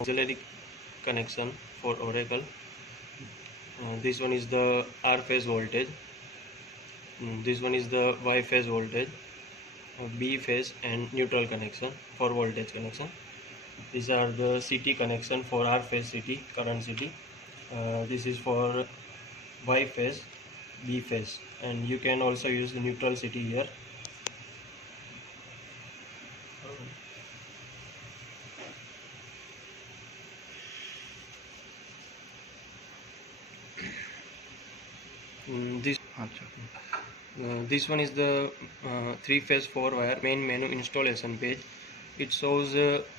Auxiliary connection for Oracle. This one is the R phase voltage. This one is the Y phase voltage, B phase and neutral connection for voltage connection. These are the CT connection for R phase CT, current CT. This is for Y phase, B phase, and you can also use the neutral CT here. This one is the 3-phase 4-wire main menu installation page. It shows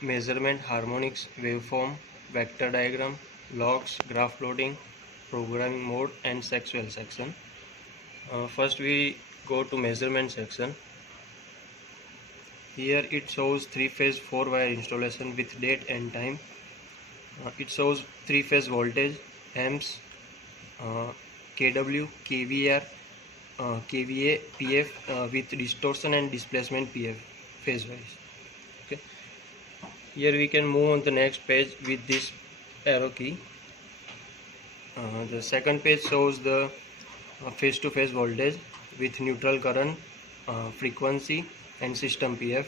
measurement, harmonics, waveform, vector diagram, logs, graph plotting, programming mode and sequential section. First we go to measurement section. Here it shows 3-phase 4-wire installation with date and time. It shows 3-phase voltage, amps, kW, kVAR, kVA, PF with distortion and displacement PF phase wise. Okay. Here we can move on the next page with this arrow key. The second page shows the phase to phase voltage with neutral current, frequency and system PF.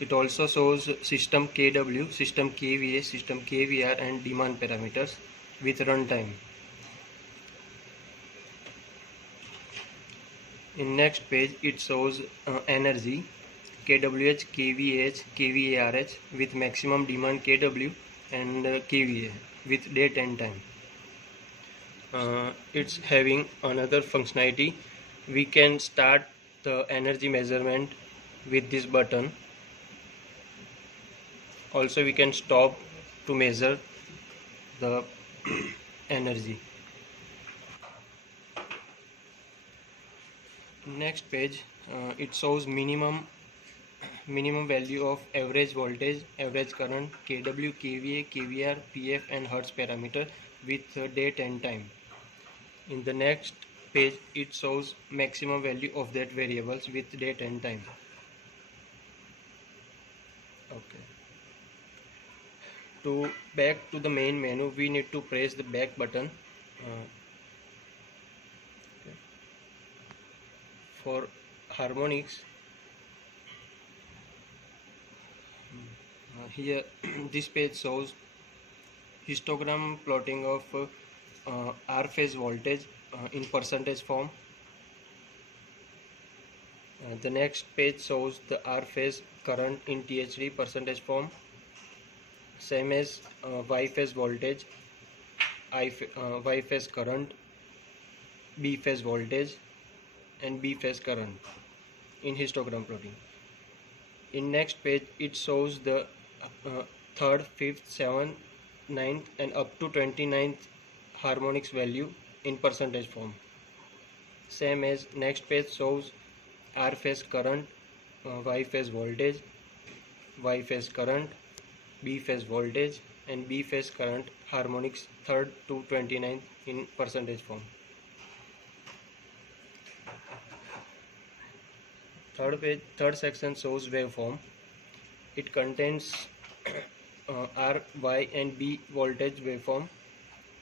It also shows system kW, system kVA, system kVAR and demand parameters with runtime. In next page it shows energy kWh, kVH, kVARH with maximum demand kW and kVA with date and time. It's having another functionality. We can start the energy measurement with this button. Also we can stop to measure the energy. Next page it shows minimum value of average voltage, average current, kW, kVA, kVAR, PF and hertz parameter with date and time. In the next page it shows maximum value of that variables with date and time. Okay. To back to the main menu we need to press the back button. For harmonics, here this page shows histogram plotting of R phase voltage in percentage form. The next page shows the R phase current in THD percentage form, same as Y phase voltage, Y phase current, B phase voltage and B phase current in histogram plotting. In next page it shows the 3rd, 5th, 7th, 9th and up to 29th harmonics value in percentage form. Same as next page shows R phase current, Y phase voltage, Y phase current, B phase voltage and B phase current harmonics 3rd to 29th in percentage form. Third section shows waveform. It contains R, Y and B voltage waveform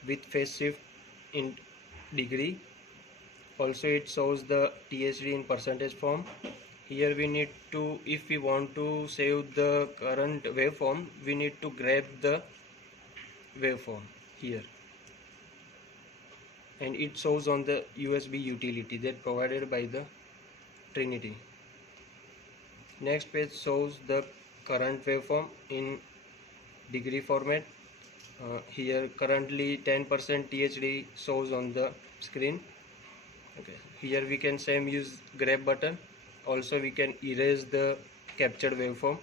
with phase shift in degree. Also it shows the THD in percentage form. Here we need to, if we want to save the current waveform, we need to grab the waveform here, and it shows on the USB utility that provided by the Trinity. Next page shows the current waveform in degree format. Here currently 10% THD shows on the screen. Okay. Here we can same use grab button. Also we can erase the captured waveform.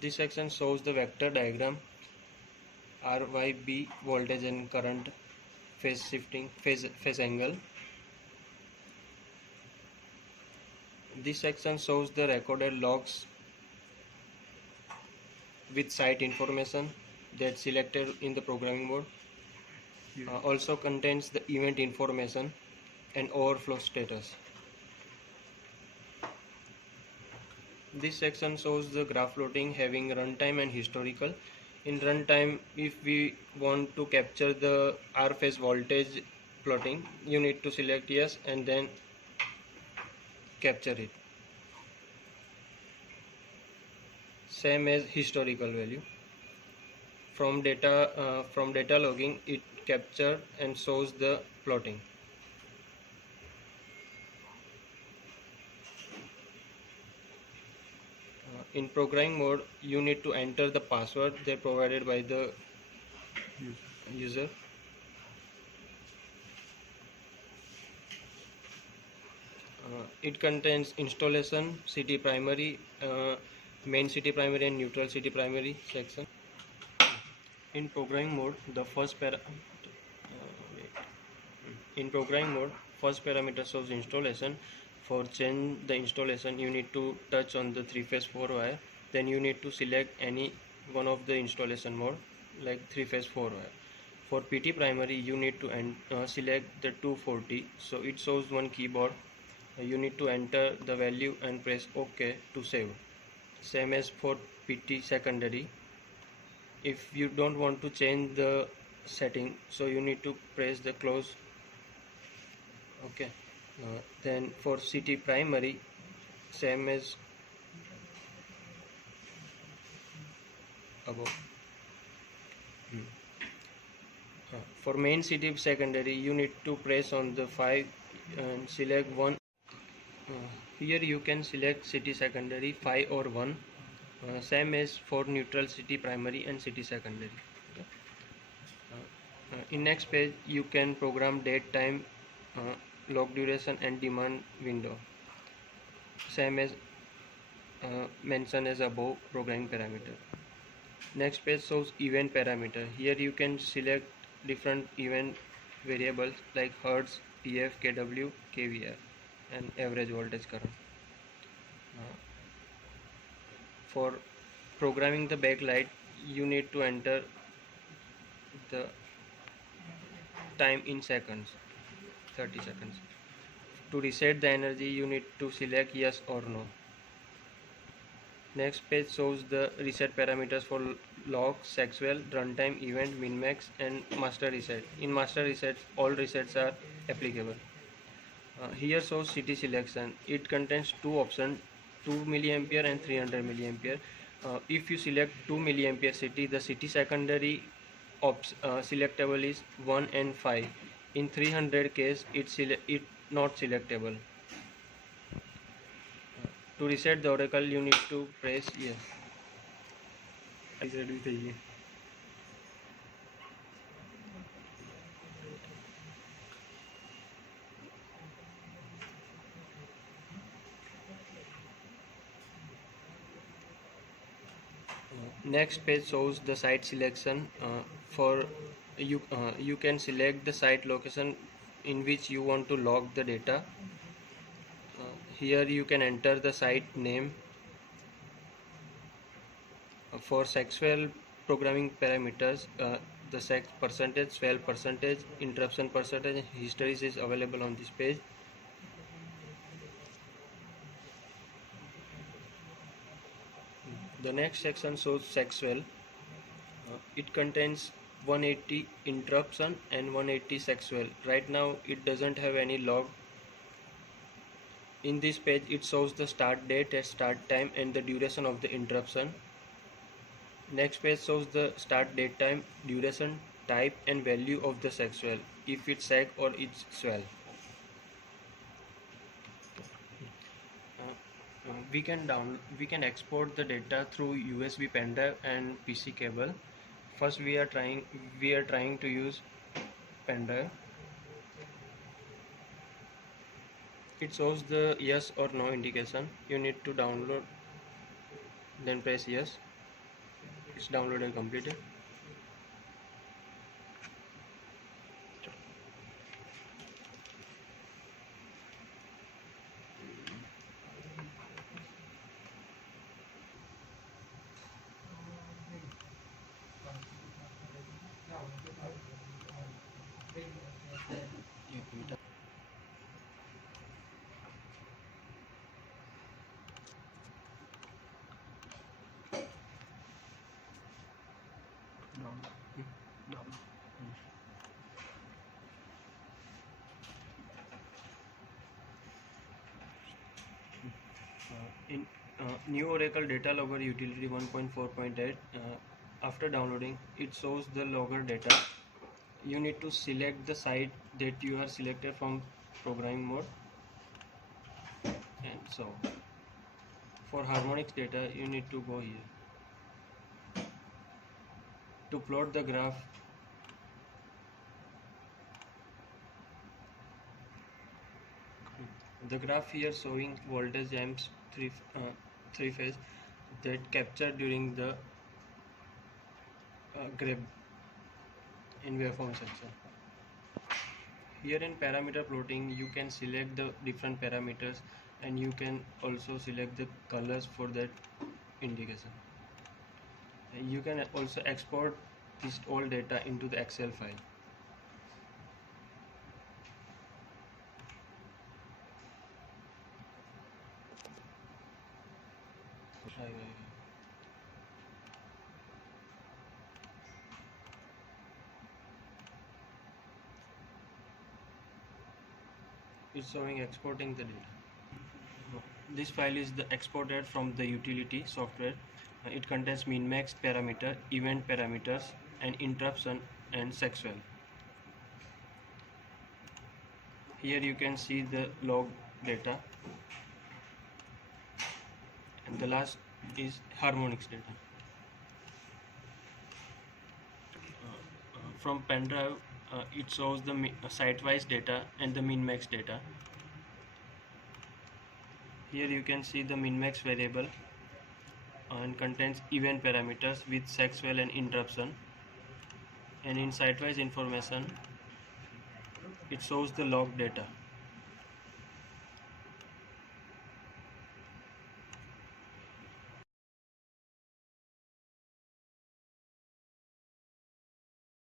This section shows the vector diagram, R, Y, B voltage and current, phase shifting, phase angle. This section shows the recorded logs with site information that's selected in the programming mode. Also contains the event information and overflow status. This section shows the graph plotting having runtime and historical. In runtime, if we want to capture the R phase voltage plotting, you need to select yes and then capture it. Same as historical value. From data logging, it captures and shows the plotting. In programming mode, you need to enter the password they provided by the user. It contains installation, city primary, main city primary and neutral city primary section. In programming mode, in programming mode, first parameter shows installation. For change the installation, you need to touch on the 3-phase 4 wire. Then you need to select any one of the installation mode, like 3-phase 4 wire. For PT primary, you need to select the 240. So it shows one keyboard. You need to enter the value and press OK to save. Same as for PT secondary. If you don't want to change the setting, so you need to press the close. Okay. Then for city primary, same as above. For main city secondary, you need to press on the 5 and select one. Here you can select city secondary 5 or 1. Same as for neutral city primary and city secondary. Okay. In next page, you can program date, time, log duration and demand window. Same as mentioned as above programming parameter. Next page shows event parameter. Here you can select different event variables like Hertz, TF, kW, kVA and average voltage current. For programming the backlight, you need to enter the time in seconds, 30 seconds. To reset the energy, you need to select yes or no. Next page shows the reset parameters for log, sexual, runtime, event, min-max and master reset. In master reset, all resets are applicable. Here shows city selection. It contains two options, 2 milliampere and 300 milliampere. If you select 2 milliampere city, the city secondary selectable is 1 and 5. In 300 case, it not selectable. To reset the oracle, you need to press yes. Next page shows the site selection. For you can select the site location in which you want to log the data. Here you can enter the site name. For sexual programming parameters, the sex percentage, swell percentage, interruption percentage, and histories is available on this page. The next section shows sexual. It contains 180 interruption and 180 sexual. Right now it doesn't have any log. In this page it shows the start date and start time and the duration of the interruption. Next page shows the start date, time, duration, type and value of the sexual, if it's seg or it's swell. We can export the data through USB pen drive and PC cable. First we are trying to use pen drive. It shows the yes or no indication. You need to download, then press yes. It's downloaded and completed. New Oracle Data Logger Utility 1.4.8. After downloading, it shows the logger data. You need to select the site that you are selected from programming mode. And so for harmonics data, you need to go here. To plot the graph, the graph here showing voltage amps three phase that captured during the grab in waveform section. Here in parameter plotting, you can select the different parameters and you can also select the colors for that indication. You can also export this all data into the Excel file. It's showing exporting the data. This file is exported from the utility software. It contains min-max parameter, event parameters, and interruption and sexual. Here you can see the log data, and the last is harmonics data. From pen drive, it shows the site-wise data and the min-max data. Here you can see the min-max variable and contains event parameters with sexual and interruption. And in site-wise information, it shows the log data.